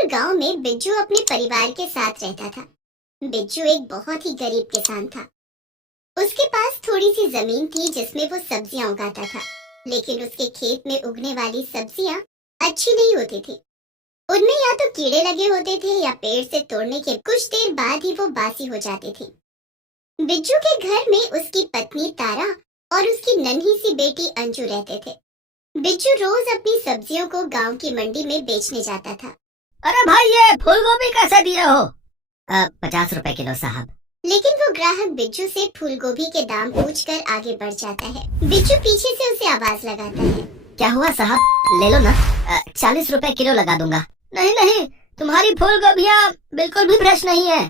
दूर गांव में बिज्जू अपने परिवार के साथ रहता था। बिज्जू एक बहुत ही गरीब किसान था। उसके पास थोड़ी सी जमीन थी जिसमें वो सब्जियां उगाता था, लेकिन उसके खेत में उगने वाली सब्जियां अच्छी नहीं होती थी। उनमें या तो कीड़े लगे होते थे या पेड़ से तोड़ने के कुछ देर बाद ही वो बासी हो जाती थी। बिज्जू के घर में उसकी पत्नी तारा और उसकी नन्ही सी बेटी अंजू रहते थे। बिज्जू रोज अपनी सब्जियों को गांव की मंडी में बेचने जाता था। अरे भाई, ये फूल गोभी कैसे दिए हो? 50 रुपए किलो साहब। लेकिन वो ग्राहक बिज्जू से फूल गोभी के दाम पूछकर आगे बढ़ जाता है। बिज्जू पीछे से उसे आवाज लगाता है। क्या हुआ साहब, ले लो ना, 40 रुपए किलो लगा दूंगा। नहीं नहीं, तुम्हारी फूल गोभियाँ बिल्कुल भी फ्रेश नहीं है।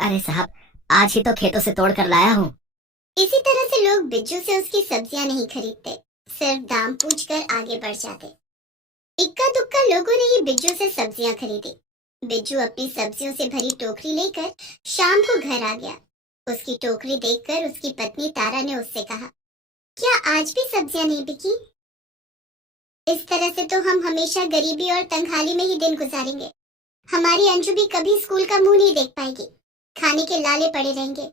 अरे साहब, आज ही तो खेतों से तोड़ कर लाया हूँ। इसी तरह से लोग बिज्जू से उसकी सब्जियां नहीं खरीदते, सिर्फ दाम पूछकर आगे बढ़ जाते। इक्का दुक्का लोगों ने ही बिज्जू से सब्जियां खरीदी। बिज्जू अपनी सब्जियों से भरी टोकरी लेकर शाम को घर आ गया। उसकी टोकरी देखकर उसकी पत्नी तारा ने उससे कहा, क्या आज भी सब्जियां नहीं बिकी? इस तरह से तो हम हमेशा गरीबी और तंगहाली में ही दिन गुजारेंगे। हमारी अंजू भी कभी स्कूल का मुंह नहीं देख पाएगी, खाने के लाले पड़े रहेंगे।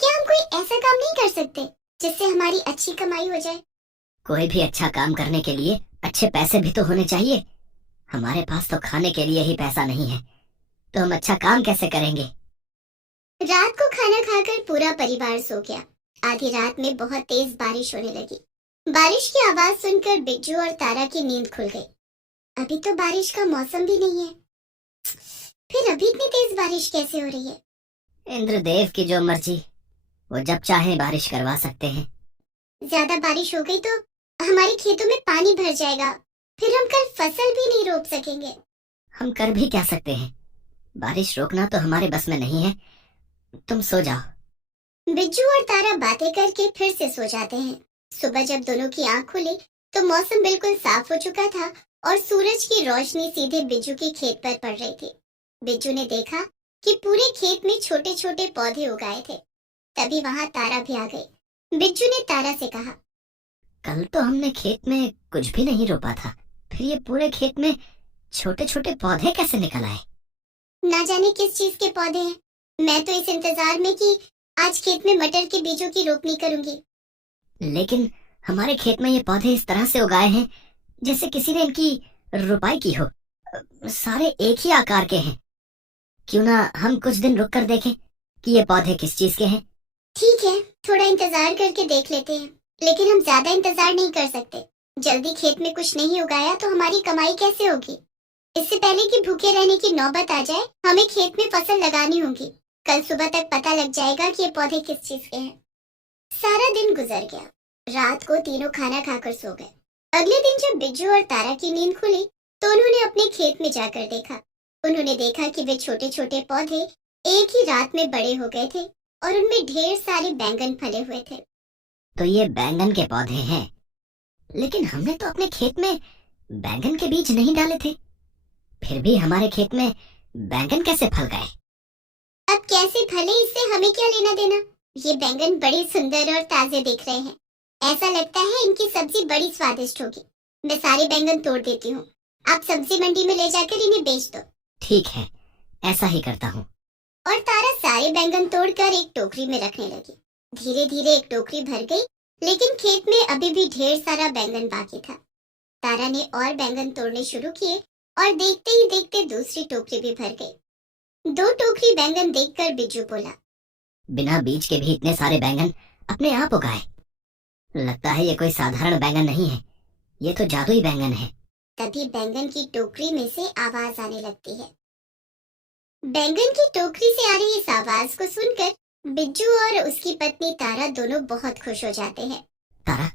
क्या हम कोई ऐसा काम नहीं कर सकते जिससे हमारी अच्छी कमाई हो जाए? कोई भी अच्छा काम करने के लिए अच्छे पैसे भी तो होने चाहिए। हमारे पास तो खाने के लिए ही पैसा नहीं है, तो हम अच्छा काम कैसे करेंगे? रात को खाना खाकर पूरा परिवार सो गया। आधी रात में बहुत तेज बारिश होने लगी। बारिश की आवाज सुनकर बिज्जू और तारा की नींद खुल गई। अभी तो बारिश का मौसम भी नहीं है, फिर अभी इतनी तेज बारिश कैसे हो रही है? इंद्रदेव की जो मर्जी, वो जब चाहे बारिश करवा सकते हैं। ज्यादा बारिश हो गई तो हमारे खेतों में पानी भर जाएगा, फिर हम कल फसल भी नहीं रोप सकेंगे। हम कर भी क्या सकते हैं? बारिश रोकना तो हमारे बस में नहीं है। तुम सो जाओ। बिज्जू और तारा बातें करके फिर से सो जाते हैं। सुबह जब दोनों की आंख खुली तो मौसम बिल्कुल साफ हो चुका था और सूरज की रोशनी सीधे बिज्जू के खेत पर पड़ रही थी। बिज्जू ने देखा कि पूरे खेत में छोटे छोटे पौधे उगाए थे। तभी वहां तारा भी आ गई। बिज्जू ने तारा से कहा, कल तो हमने खेत में कुछ भी नहीं रोपा था, फिर ये पूरे खेत में छोटे छोटे पौधे कैसे निकल आए? ना जाने किस चीज के पौधे हैं। मैं तो इस इंतजार में कि आज खेत में मटर के बीजों की रोपनी करूंगी। लेकिन हमारे खेत में ये पौधे इस तरह से उगाए हैं जैसे किसी ने इनकी रुपाई की हो। सारे एक ही आकार के हैं। क्यों ना हम कुछ दिन रुक कर देखें कि ये पौधे किस चीज के हैं? ठीक है, थोड़ा इंतजार करके देख लेते हैं, लेकिन हम ज्यादा इंतजार नहीं कर सकते। जल्दी खेत में कुछ नहीं उगाया तो हमारी कमाई कैसे होगी? इससे पहले कि भूखे रहने की नौबत आ जाए, हमें खेत में फसल लगानी होगी। कल सुबह तक पता लग जाएगा कि ये पौधे किस चीज के हैं। सारा दिन गुजर गया। रात को तीनों खाना खाकर सो गए। अगले दिन जब बिज्जू और तारा की नींद खुली तो उन्होंने अपने खेत में जाकर देखा। उन्होंने देखा कि वे छोटे छोटे पौधे एक ही रात में बड़े हो गए थे और उनमें ढेर सारे बैंगन फले हुए थे। तो ये बैंगन के पौधे हैं, लेकिन हमने तो अपने खेत में बैंगन के बीज नहीं डाले थे, फिर भी हमारे खेत में बैंगन कैसे फल गए? अब कैसे फले इससे हमें क्या लेना देना? ये बैंगन बड़े सुंदर और ताजे दिख रहे हैं। ऐसा लगता है इनकी सब्जी बड़ी स्वादिष्ट होगी। मैं सारे बैंगन तोड़ देती हूँ। आप सब्जी मंडी में ले जाकर इन्हें बेच दो। ठीक है, ऐसा ही करता हूँ। और तारा सारे बैंगन तोड़कर एक टोकरी में रखने लगी। धीरे धीरे एक टोकरी भर गई, लेकिन खेत में अभी भी ढेर सारा बैंगन बाकी था। तारा ने और बैंगन तोड़ने शुरू किए और देखते ही देखते दूसरी टोकरी भी भर गई। 2 टोकरी बैंगन देखकर बिज्जू बोला, बिना बीज के भी इतने सारे बैंगन अपने आप उगाए। लगता है ये कोई साधारण बैंगन नहीं है, ये तो जादुई बैंगन है। तभी बैंगन की टोकरी में से आवाज आने लगती है। बैंगन की टोकरी से आ रही इस आवाज को सुनकर बिज्जू और उसकी पत्नी तारा दोनों बहुत खुश हो जाते हैं। तारा,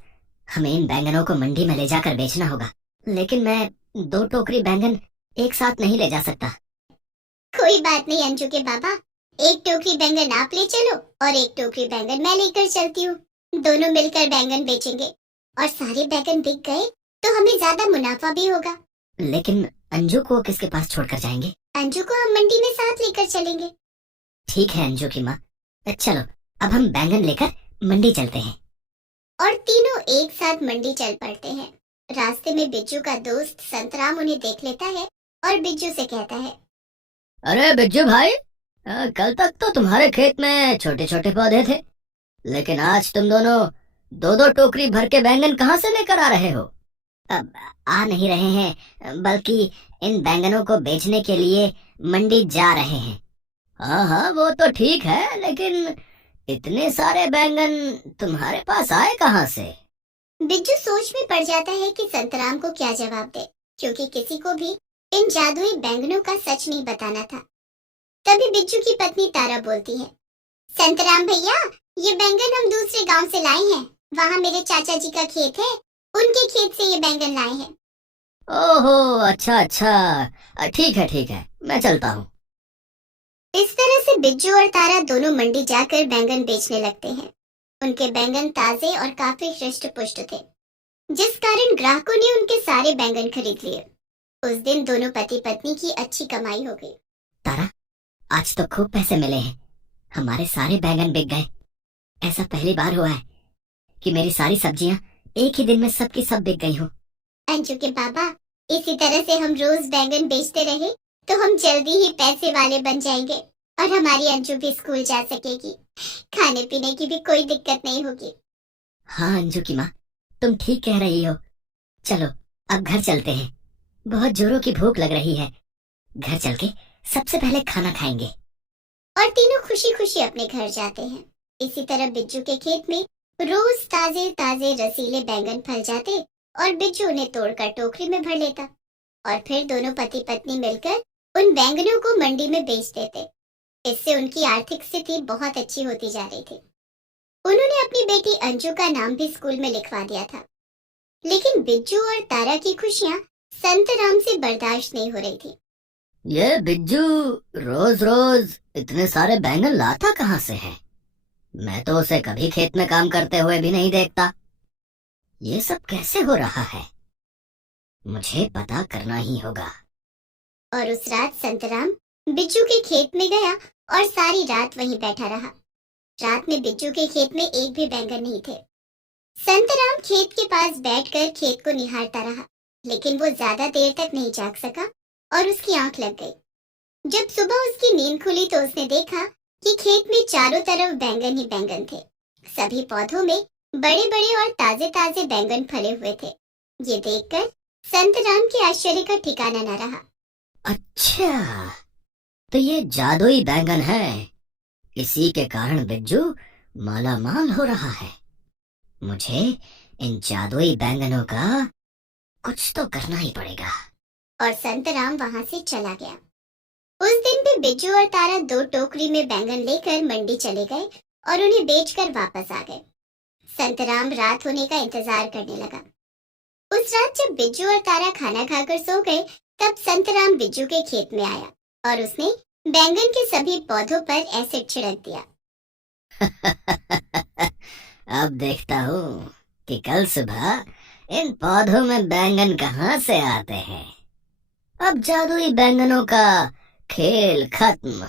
हमें इन बैंगनों को मंडी में ले जाकर बेचना होगा, लेकिन मैं 2 टोकरी बैंगन एक साथ नहीं ले जा सकता। कोई बात नहीं अंजू के बाबा, एक टोकरी बैंगन आप ले चलो और एक टोकरी बैंगन मैं लेकर चलती हूँ। दोनों मिलकर बैंगन बेचेंगे और सारे बैंगन बिक गए तो हमें ज्यादा मुनाफा भी होगा। लेकिन अंजू को किसके पास छोड़कर जाएंगे? अंजू को हम मंडी में साथ लेकर चलेंगे। ठीक है अंजू की माँ, चलो अब हम बैंगन लेकर मंडी चलते हैं। और तीनों एक साथ मंडी चल पड़ते हैं। रास्ते में बिज्जू का दोस्त संतराम उन्हें देख लेता है और बिज्जू से कहता है, अरे बिज्जू भाई, कल तक तो तुम्हारे खेत में छोटे छोटे पौधे थे, लेकिन आज तुम दोनों दो दो टोकरी भर के बैंगन कहाँ से लेकर आ रहे हो? अब आ नहीं रहे हैं, बल्कि इन बैंगनों को बेचने के लिए मंडी जा रहे हैं। हाँ हाँ, वो तो ठीक है, लेकिन इतने सारे बैंगन तुम्हारे पास आए कहाँ से? बिज्जू सोच में पड़ जाता है कि संतराम को क्या जवाब दे, क्योंकि किसी को भी इन जादुई बैंगनों का सच नहीं बताना था। तभी बिज्जू की पत्नी तारा बोलती है, संतराम भैया, ये बैंगन हम दूसरे गांव से लाए हैं। वहाँ मेरे चाचा जी का खेत है, उनके खेत से ये बैंगन लाए हैं। ओहो, अच्छा अच्छा, ठीक है, मैं चलता हूँ। इस तरह से बिज्जू और तारा दोनों मंडी जाकर बैंगन बेचने लगते हैं। उनके बैंगन ताजे और काफी हृष्ट पुष्ट थे, जिस कारण ग्राहकों ने उनके सारे बैंगन खरीद लिए। उस दिन दोनों पति पत्नी की अच्छी कमाई हो गई। तारा, आज तो खूब पैसे मिले हैं, हमारे सारे बैंगन बिक गए। ऐसा पहली बार हुआ है कि मेरी सारी सब्जियां एक ही दिन में सबकी सब बिक गई हो। अंजू के बाबा, इसी तरह से हम रोज बैंगन बेचते रहे तो हम जल्दी ही पैसे वाले बन जाएंगे और हमारी अंजू भी स्कूल जा सकेगी। खाने पीने की भी कोई दिक्कत नहीं होगी। हाँ अंजू की माँ, तुम ठीक कह रही हो। चलो अब घर चलते हैं, बहुत जोरों की भूख लग रही है। घर चल के सबसे पहले खाना खाएंगे। और तीनों खुशी खुशी अपने घर जाते हैं। इसी तरह बिज्जू के खेत में रोज ताजे ताजे रसीले बैंगन फल जाते और बिज्जू उन्हें तोड़कर टोकरी में भर लेता और फिर दोनों पति पत्नी मिलकर उन बैंगनों को मंडी में बेच देते। इससे उनकी आर्थिक स्थिति बहुत अच्छी होती जा रही थी। उन्होंने अपनी बेटी अंजू का नाम भी स्कूल में लिखवा दिया था। लेकिन बिज्जू और तारा की खुशियां संतराम से बर्दाश्त नहीं हो रही थी। ये बिज्जू रोज रोज इतने सारे बैंगन लाता कहाँ से है? मैं तो उसे कभी खेत में काम करते हुए भी नहीं देखता। ये सब कैसे हो रहा है? मुझे पता करना ही होगा। और उस रात संतराम बिज्जू के खेत में गया और सारी रात वहीं बैठा रहा। रात में बिज्जू के खेत में एक भी बैंगन नहीं थे। संतराम खेत के पास बैठकर खेत को निहारता रहा, लेकिन वो ज्यादा देर तक नहीं जाग सका और उसकी आंख लग गई। जब सुबह उसकी नींद खुली तो उसने देखा कि खेत में चारों तरफ बैंगन ही बैंगन थे। सभी पौधों में बड़े बड़े और ताजे ताजे बैंगन फले हुए थे। ये देखकर संतराम के आश्चर्य का ठिकाना न रहा। अच्छा, तो ये जादुई बैंगन है, इसी के कारण बिज्जू माला माल हो रहा है। मुझे इन जादुई बैंगनों का कुछ तो करना ही पड़ेगा। और संतराम वहां से चला गया। उस दिन भी बिज्जू और तारा 2 टोकरी में बैंगन लेकर मंडी चले गए और उन्हें बेचकर वापस आ गए। संतराम रात होने का इंतजार करने लगा। उस रात जब बिज्जू और तारा खाना खाकर सो गए, तब संतराम बिज्जू के खेत में आया और उसने बैंगन के सभी पौधों पर एसिड छिड़क दिया। अब देखता हूँ कि कल सुबह इन पौधों में बैंगन कहाँ से आते हैं। अब जादुई बैंगनों का खेल खत्म।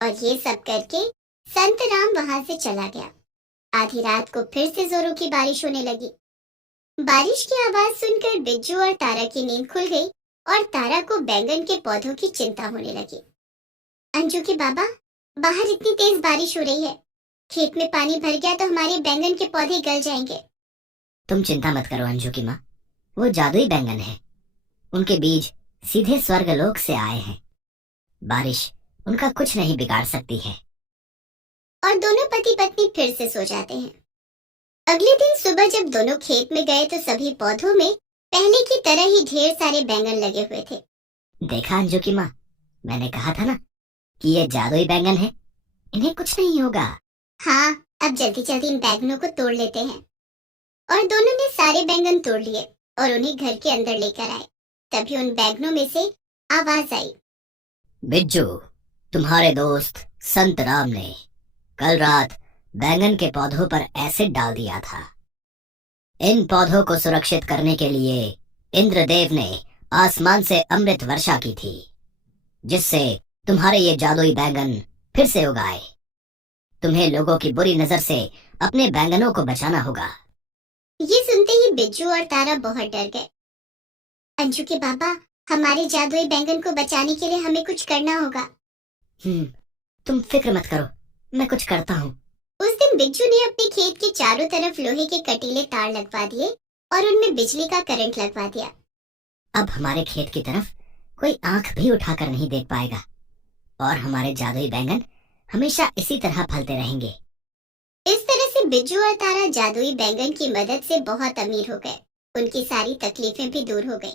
और ये सब करके संतराम वहां से चला गया। आधी रात को फिर से जोरों की बारिश होने लगी। बारिश की आवाज सुनकर बिज्जू और तारा की नींद खुल गई और तारा को बैंगन के पौधों की चिंता होने लगी। अंजू के बाबा, बाहर इतनी तेज बारिश हो रही है, खेत में पानी भर गया तो हमारे बैंगन के पौधे गल जाएंगे। तुम चिंता मत करो अंजू की माँ, वो जादुई बैंगन है। उनके बीज सीधे स्वर्गलोक से आए हैं। बारिश उनका कुछ नहीं बिगाड़ सकती है। और दोनों पति पत्नी फिर से सो जाते हैं। अगले दिन सुबह जब दोनों खेत में गए तो सभी पौधों में पहले की तरह ही ढेर सारे बैंगन लगे हुए थे। देखा अंजू की माँ, मैंने कहा था ना कि ये जादुई बैंगन है, इन्हें कुछ नहीं होगा। हाँ, अब जल्दी जल्दी इन बैंगनों को तोड़ लेते हैं। और दोनों ने सारे बैंगन तोड़ लिए और उन्हें घर के अंदर लेकर आए। तभी उन बैंगनों में से आवाज आई, बिज्जू, तुम्हारे दोस्त संतराम ने कल रात बैंगन के पौधों पर एसिड डाल दिया था। इन पौधों को सुरक्षित करने के लिए इंद्रदेव ने आसमान से अमृत वर्षा की थी, जिससे तुम्हारे ये जादुई बैंगन फिर से उगाए। तुम्हें लोगों की बुरी नजर से अपने बैंगनों को बचाना होगा। ये सुनते ही बिज्जू और तारा बहुत डर गए। अंजू के पापा, हमारे जादुई बैंगन को बचाने के लिए हमें कुछ करना होगा। तुम फिक्र मत करो, मैं कुछ करता हूँ। उस दिन बिज्जू ने अपने खेत के चारों तरफ लोहे के कटीले तार लगवा दिए और उनमें बिजली का करंट लगवा दिया। अब हमारे खेत की तरफ कोई आंख भी उठाकर नहीं देख पाएगा और हमारे जादुई बैंगन हमेशा इसी तरह फलते रहेंगे। इस तरह से बिज्जू और तारा जादुई बैंगन की मदद से बहुत अमीर हो गए। उनकी सारी तकलीफें भी दूर हो गई।